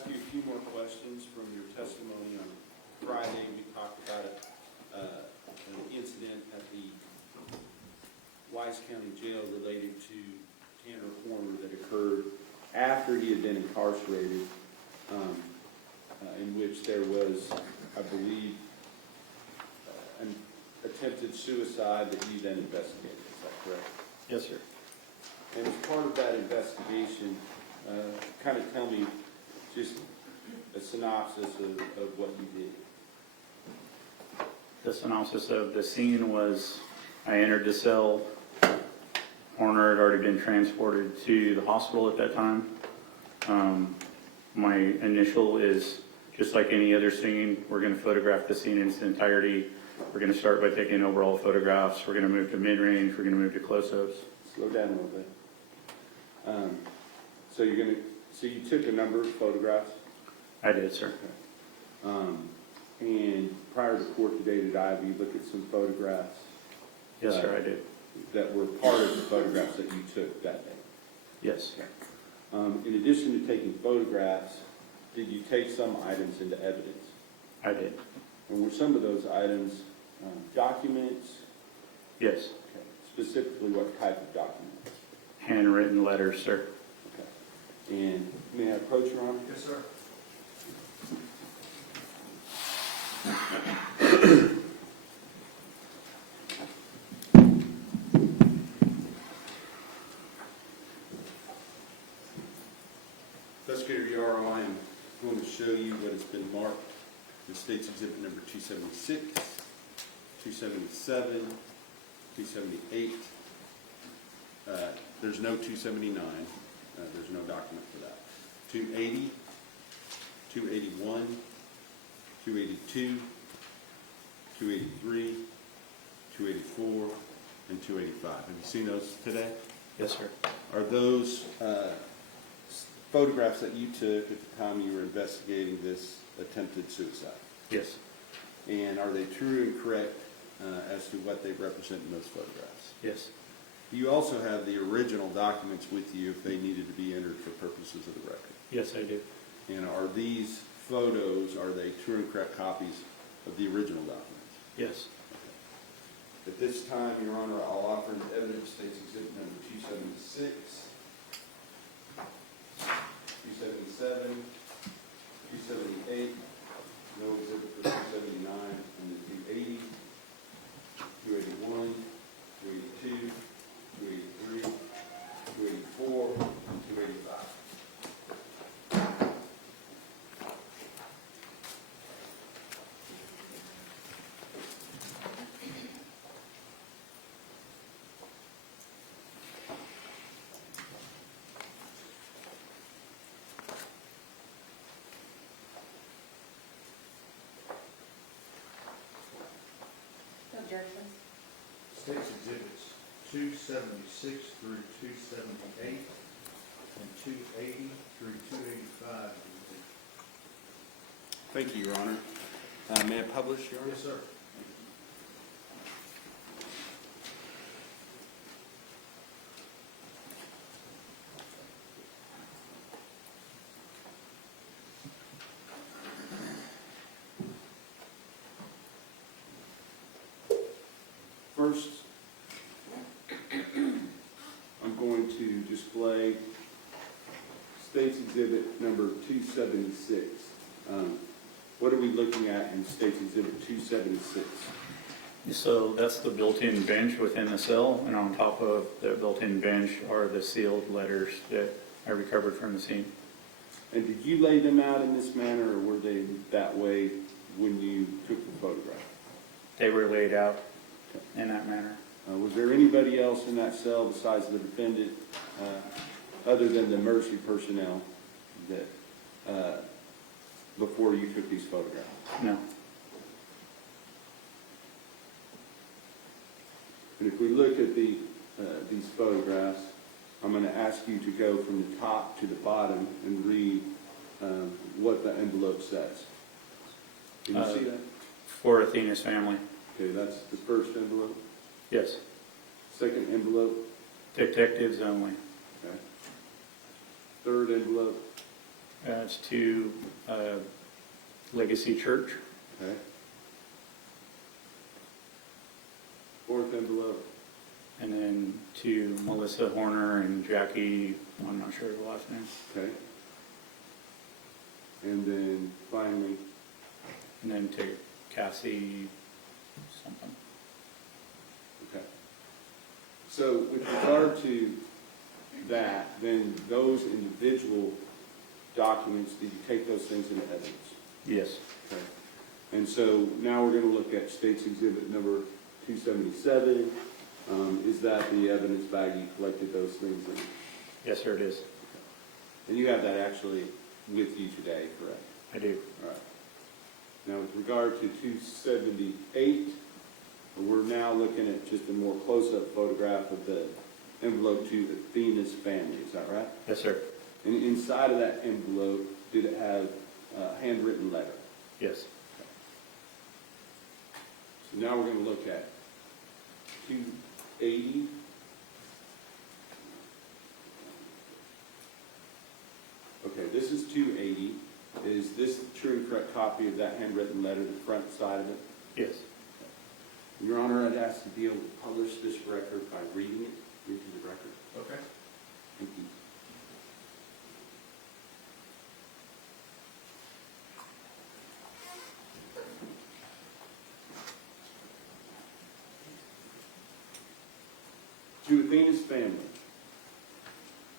ask you a few more questions from your testimony on Friday. We talked about an incident at the Wise County Jail related to Tanner Horner that occurred after he had been incarcerated, in which there was, I believe, an attempted suicide that you then investigated. Is that correct? Yes, sir. And as part of that investigation, kind of tell me just a synopsis of what you did. The synopsis of the scene was I entered the cell. Horner had already been transported to the hospital at that time. My initial is just like any other scene. We're going to photograph the scene in its entirety. We're going to start by taking overall photographs. We're going to move to mid-range. We're going to move to close-ups. Slow down a little bit. So you took a number of photographs? I did, sir. And prior to court today, did I have you look at some photographs? Yes, sir, I did. That were part of the photographs that you took that day? Yes. In addition to taking photographs, did you take some items into evidence? I did. And were some of those items documents? Yes. Okay. Specifically, what type of documents? Handwritten letters, sir. Okay. And may I approach, Your Honor? Yes, sir. Investigator Yarrow, I am going to show you what has been marked in State's Exhibit number 276, 277, 278. There's no 279. There's no document for that. 280, 281, 282, 283, 284, and 285. Have you seen those today? Yes, sir. Are those photographs that you took at the time you were investigating this attempted suicide? Yes. And are they true and correct as to what they represent in those photographs? Yes. You also have the original documents with you if they needed to be entered for purposes of the record. Yes, I do. And are these photos, are they true and correct copies of the original documents? Yes. At this time, Your Honor, I'll offer into evidence State's Exhibit number 276, 277, 278, no exhibit for 279, and the 280, 281, 282, 283, 284, and 285. Objections? State's Exhibits 276 through 278 and 280 through 285. Thank you, Your Honor. May I publish, Your Honor? Yes, sir. First, I'm going to display State's Exhibit number 276. What are we looking at in State's Exhibit 276? So that's the built-in bench within the cell, and on top of the built-in bench are the sealed letters that I recovered from the scene. And did you lay them out in this manner, or were they that way when you took the photograph? They were laid out in that manner. Was there anybody else in that cell besides the defendant, other than the Mercy personnel, that before you took these photographs? No. And if we look at these photographs, I'm going to ask you to go from the top to the bottom and read what the envelope says. Can you see that? For Athena's family. Okay, that's the first envelope. Yes. Second envelope. Detectives only. Okay. Third envelope. That's to Legacy Church. Okay. Fourth envelope. And then to Melissa Horner and Jackie, I'm not sure the last name. Okay. And then finally, And then to Cassie something. okay. So with regard to that, then those individual documents, did you take those things into evidence? Yes. Okay. And so now we're going to look at State's Exhibit number 277. Is that the evidence bag you collected those things in? Yes, sir, it is. And you have that actually with you today, correct? I do. All right. Now with regard to 278, we're now looking at just a more close-up photograph of the envelope to Athena's family, is that right? Yes, sir. And inside of that envelope, did it have a handwritten letter? Yes. So now we're going to look at 280. Okay, this is 280. Is this the true and correct copy of that handwritten letter, the front side of it? Yes. Your Honor, I'd ask to be able to publish this record by reading it into the record. Okay. Thank you. To Athena's family,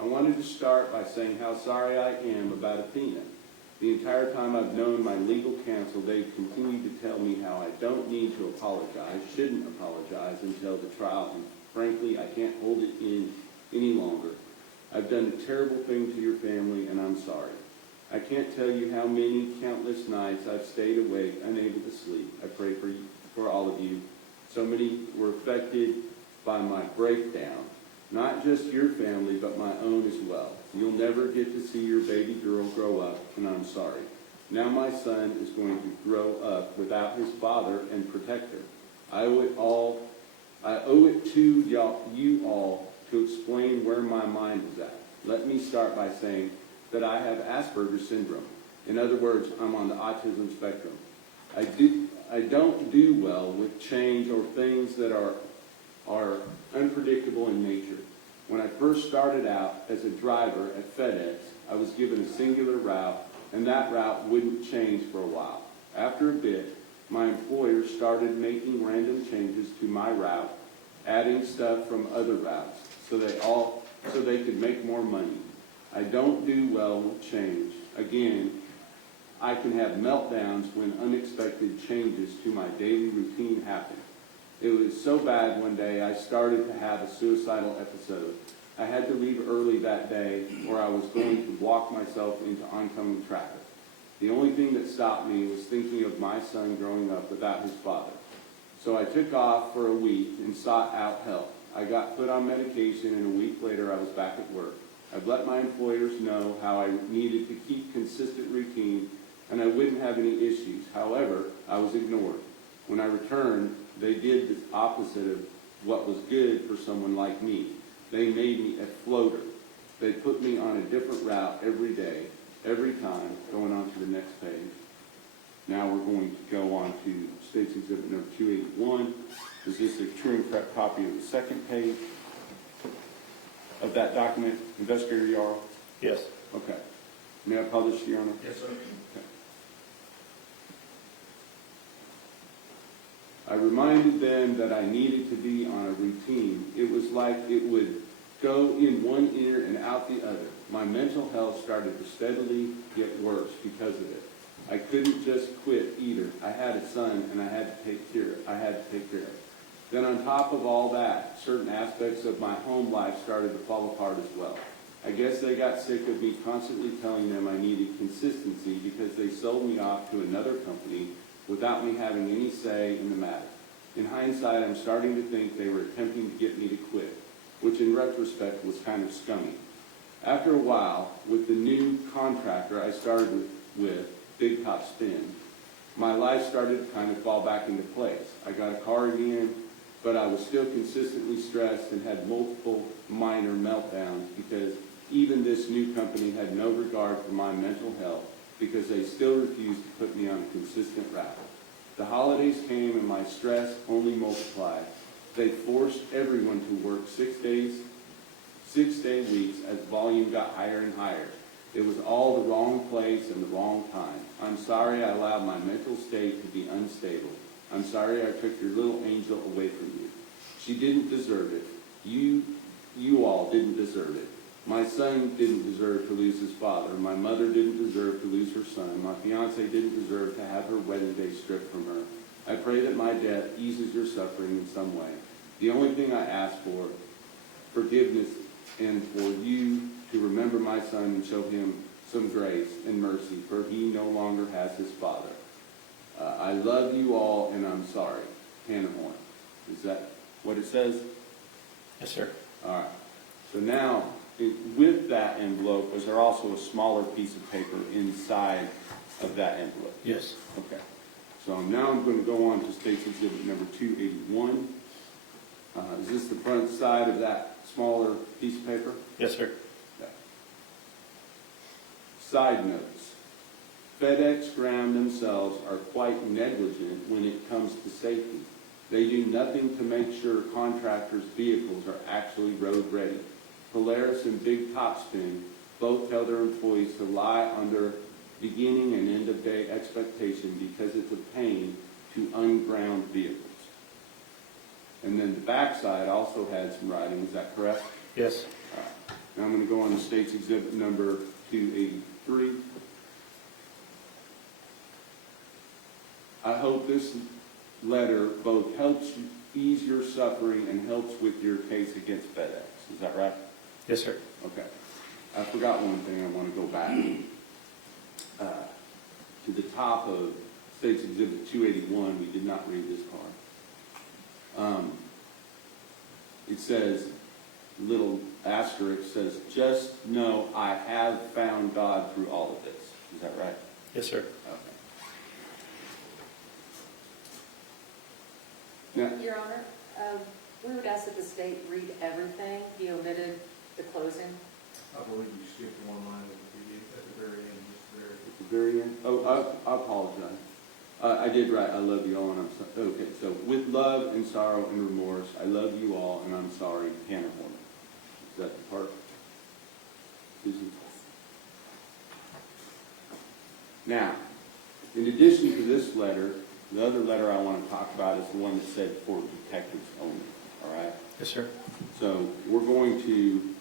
I wanted to start by saying how sorry I am about Athena. The entire time I've known my legal counsel, they've continued to tell me how I don't need to apologize, shouldn't apologize until the trial, and frankly, I can't hold it in any longer. I've done a terrible thing to your family, and I'm sorry. I can't tell you how many countless nights I've stayed awake, unable to sleep. I pray for all of you. So many were affected by my breakdown. Not just your family, but my own as well. You'll never get to see your baby girl grow up, and I'm sorry. Now my son is going to grow up without his father and protector. I owe it to you all to explain where my mind is at. Let me start by saying that I have Asperger's syndrome. In other words, I'm on the autism spectrum. I don't do well with change or things that are unpredictable in nature. When I first started out as a driver at FedEx, I was given a singular route, and that route wouldn't change for a while. After a bit, my employer started making random changes to my route, adding stuff from other routes, so they could make more money. I don't do well with change. Again, I can have meltdowns when unexpected changes to my daily routine happen. It was so bad one day I started to have a suicidal episode. I had to leave early that day or I was going to walk myself into oncoming traffic. The only thing that stopped me was thinking of my son growing up without his father. So I took off for a week and sought out help. I got put on medication and a week later I was back at work. I've let my employers know how I needed to keep consistent routine and I wouldn't have any issues. However, I was ignored. When I returned, they did the opposite of what was good for someone like me. They made me a floater. They put me on a different route every day, every time, going on to the next page. Now we're going to go on to State's Exhibit number 281. Is this a true and correct copy of the second page of that document, Investigator Yarrow? Yes. Okay. May I publish, Your Honor? Yes, sir. Okay. I reminded them that I needed to be on a routine. It was like it would go in one ear and out the other. My mental health started to steadily get worse because of it. I couldn't just quit either. I had a son and I had to take care of it. Then on top of all that, certain aspects of my home life started to fall apart as well. I guess they got sick of me constantly telling them I needed consistency because they sold me off to another company without me having any say in the matter. In hindsight, I'm starting to think they were attempting to get me to quit, which in retrospect was kind of scummy. After a while, with the new contractor I started with, Big Top Spin, my life started to kind of fall back into place. I got a car again, but I was still consistently stressed and had multiple minor meltdowns because Even this new company had no regard for my mental health because they still refused to put me on a consistent route. The holidays came and my stress only multiplied. They forced everyone to work 6-day weeks as volume got higher and higher. It was all the wrong place and the wrong time. I'm sorry I allowed my mental state to be unstable. I'm sorry I took your little angel away from you. She didn't deserve it. You all didn't deserve it. My son didn't deserve to lose his father. My mother didn't deserve to lose her son. My fiance didn't deserve to have her wedding day stripped from her. I pray that my death eases your suffering in some way. The only thing I ask for, forgiveness, and for you to remember my son and show him some grace and mercy, for he no longer has his father. I love you all, and I'm sorry. Hannah Horn. Is that what it says? Yes, sir. All right. So now, with that envelope, was there also a smaller piece of paper inside of that envelope? Yes. Okay. So now I'm going to go on to State's Exhibit number 281. Is this the front side of that smaller piece of paper? Yes, sir. Okay. Side notes. FedEx Ground themselves are quite negligent when it comes to safety. They do nothing to make sure contractors' vehicles are actually road ready. Polaris and Big Topspin both tell their employees to lie on their beginning and end of day expectation because it's a pain to unground vehicles. And then the backside also had some writing, is that correct? Yes. All right. Now I'm going to go on to State's Exhibit number 283. I hope this letter both helps ease your suffering and helps with your case against FedEx. Is that right? Yes, sir. Okay. I forgot one thing. I want to go back to the top of State's Exhibit 281. We did not read this part. It says, little asterisk says, just know I have found God through all of this. Is that right? Yes, sir. Okay. Now, Your Honor, we would ask that the state read everything. He omitted the closing. I believe you skipped one line at the very end, just there. at the very end. Oh, I apologize. I did write, I love you all, and I'm sorry. Okay, so with love and sorrow and remorse, I love you all, and I'm sorry, Hannah Horner. Is that the part? Susan? Now, in addition to this letter, the other letter I want to talk about is the one that said for detectives only, all right? Yes, sir. So we're going to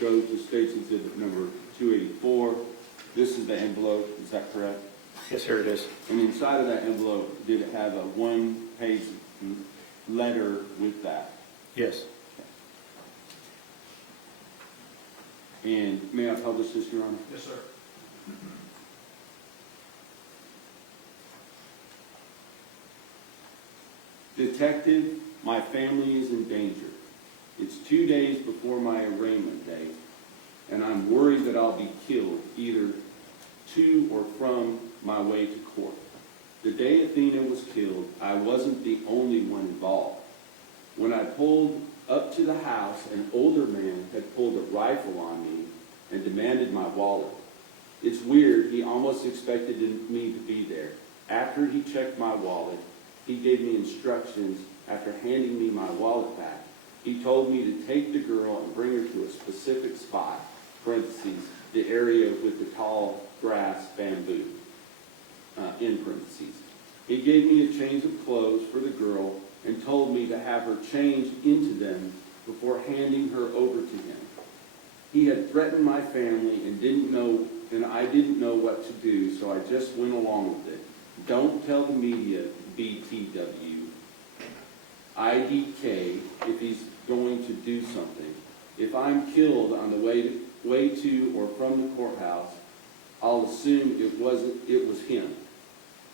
go to State's Exhibit number 284. This is the envelope, is that correct? Yes, sir, it is. And inside of that envelope, did it have a one-page letter with that? Yes. And may I publish this, Your Honor? Yes, sir. Detective, my family is in danger. It's 2 days before my arraignment date, and I'm worried that I'll be killed either to or from my way to court. The day Athena was killed, I wasn't the only one involved. When I pulled up to the house, an older man had pulled a rifle on me and demanded my wallet. It's weird, he almost expected me to be there. After he checked my wallet, he gave me instructions after handing me my wallet back. He told me to take the girl and bring her to a specific spot, parentheses, the area with the tall grass bamboo, in parentheses. He gave me a change of clothes for the girl and told me to have her change into them before handing her over to him. He had threatened my family and I didn't know what to do, so I just went along with it. Don't tell the media, BTW, IDK, if he's going to do something. If I'm killed on the way to or from the courthouse, I'll assume it was him.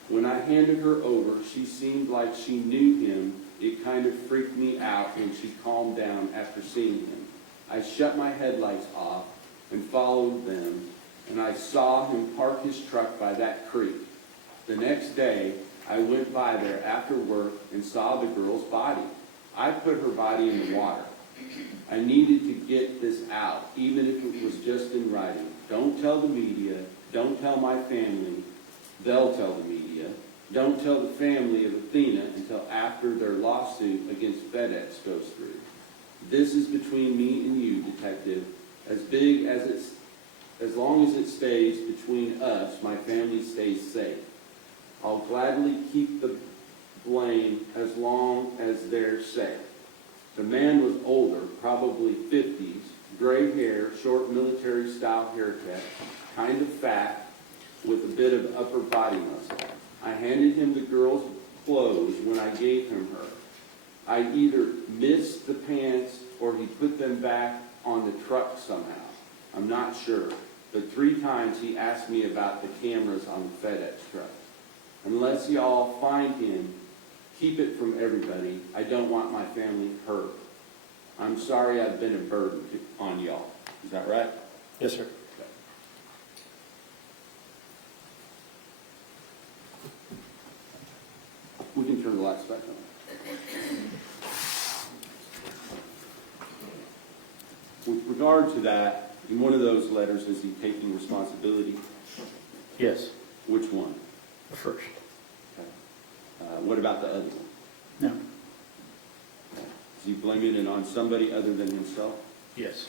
When I handed her over, she seemed like she knew him. It kind of freaked me out, and she calmed down after seeing him. I shut my headlights off and followed them, and I saw him park his truck by that creek. The next day, I went by there after work and saw the girl's body. I put her body in the water. I needed to get this out, even if it was just in writing. Don't tell the media, don't tell my family, they'll tell the media. Don't tell the family of Athena until after their lawsuit against FedEx goes through. This is between me and you, detective. As long as it stays between us, my family stays safe. I'll gladly keep the blame as long as they're safe. The man was older, probably 50s, gray hair, short military-style haircut, kind of fat, with a bit of upper body muscle. I handed him the girl's clothes when I gave him her. I either missed the pants or he put them back on the truck somehow. I'm not sure. But 3 times he asked me about the cameras on the FedEx truck. Unless y'all find him, keep it from everybody. I don't want my family hurt. I'm sorry I've been a burden on y'all. Is that right? Yes, sir. We can turn the lights back on. With regard to that, in one of those letters, is he taking responsibility? Yes, Which one? the first. What about the other one? No. Is he blaming it on somebody other than himself? Yes.